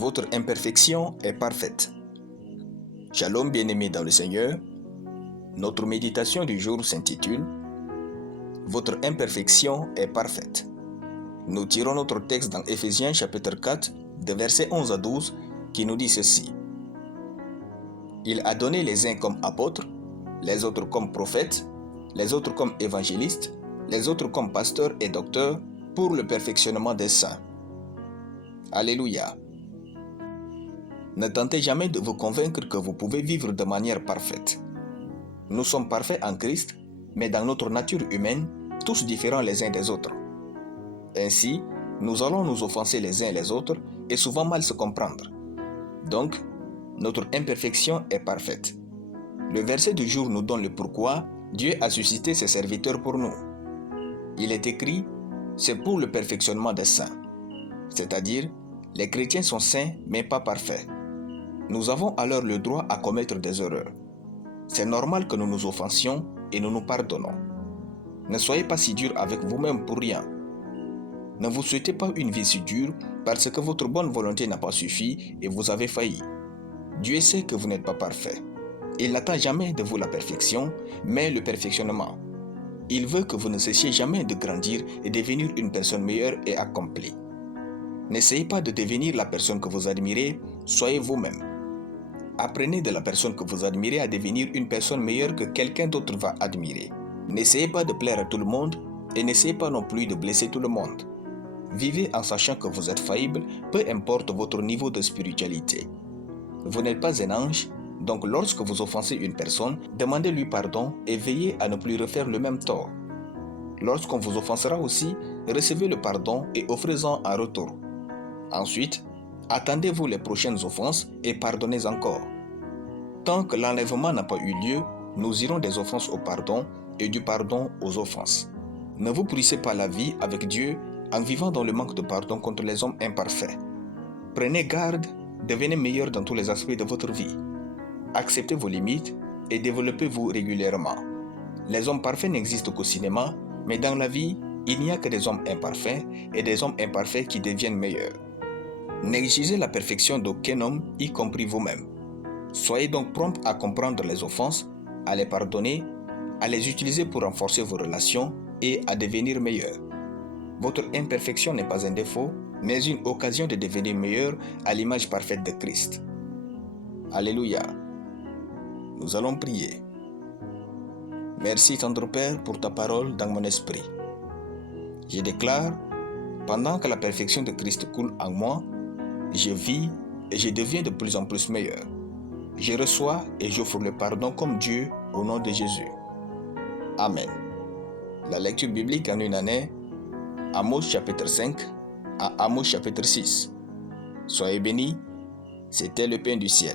Votre imperfection est parfaite. Shalom bien-aimés dans le Seigneur. Notre méditation du jour s'intitule « Votre imperfection est parfaite ». Nous tirons notre texte dans Éphésiens chapitre 4, de versets 11 à 12, qui nous dit ceci. Il a donné les uns comme apôtres, les autres comme prophètes, les autres comme évangélistes, les autres comme pasteurs et docteurs, pour le perfectionnement des saints. Alléluia. Ne tentez jamais de vous convaincre que vous pouvez vivre de manière parfaite. Nous sommes parfaits en Christ, mais dans notre nature humaine, tous différents les uns des autres. Ainsi, nous allons nous offenser les uns les autres et souvent mal se comprendre. Donc, notre imperfection est parfaite. Le verset du jour nous donne le pourquoi Dieu a suscité ses serviteurs pour nous. Il est écrit, c'est pour le perfectionnement des saints. C'est-à-dire, les chrétiens sont saints mais pas parfaits. Nous avons alors le droit à commettre des erreurs. C'est normal que nous nous offensions et nous nous pardonnons. Ne soyez pas si dur avec vous-même pour rien. Ne vous souhaitez pas une vie si dure parce que votre bonne volonté n'a pas suffi et vous avez failli. Dieu sait que vous n'êtes pas parfait. Il n'attend jamais de vous la perfection, mais le perfectionnement. Il veut que vous ne cessiez jamais de grandir et devenir une personne meilleure et accomplie. N'essayez pas de devenir la personne que vous admirez, soyez vous-même. Apprenez de la personne que vous admirez à devenir une personne meilleure que quelqu'un d'autre va admirer. N'essayez pas de plaire à tout le monde et n'essayez pas non plus de blesser tout le monde. Vivez en sachant que vous êtes faillible, peu importe votre niveau de spiritualité. Vous n'êtes pas un ange, donc lorsque vous offensez une personne, demandez-lui pardon et veillez à ne plus refaire le même tort. Lorsqu'on vous offensera aussi, recevez le pardon et offrez-en en retour. Ensuite, attendez-vous les prochaines offenses et pardonnez encore. Tant que l'enlèvement n'a pas eu lieu, nous irons des offenses au pardon et du pardon aux offenses. Ne vous pourrissez pas la vie avec Dieu en vivant dans le manque de pardon contre les hommes imparfaits. Prenez garde, devenez meilleur dans tous les aspects de votre vie. Acceptez vos limites et développez-vous régulièrement. Les hommes parfaits n'existent qu'au cinéma, mais dans la vie, il n'y a que des hommes imparfaits et des hommes imparfaits qui deviennent meilleurs. N'exigez la perfection d'aucun homme, y compris vous-même. Soyez donc prompt à comprendre les offenses, à les pardonner, à les utiliser pour renforcer vos relations et à devenir meilleur. Votre imperfection n'est pas un défaut, mais une occasion de devenir meilleur à l'image parfaite de Christ. Alléluia. Nous allons prier. Merci tendre Père pour ta parole dans mon esprit. Je déclare, pendant que la perfection de Christ coule en moi, je vis et je deviens de plus en plus meilleur. Je reçois et j'offre le pardon comme Dieu au nom de Jésus. Amen. La lecture biblique en une année, Amos chapitre 5 à Amos chapitre 6. Soyez bénis, c'était le pain du ciel.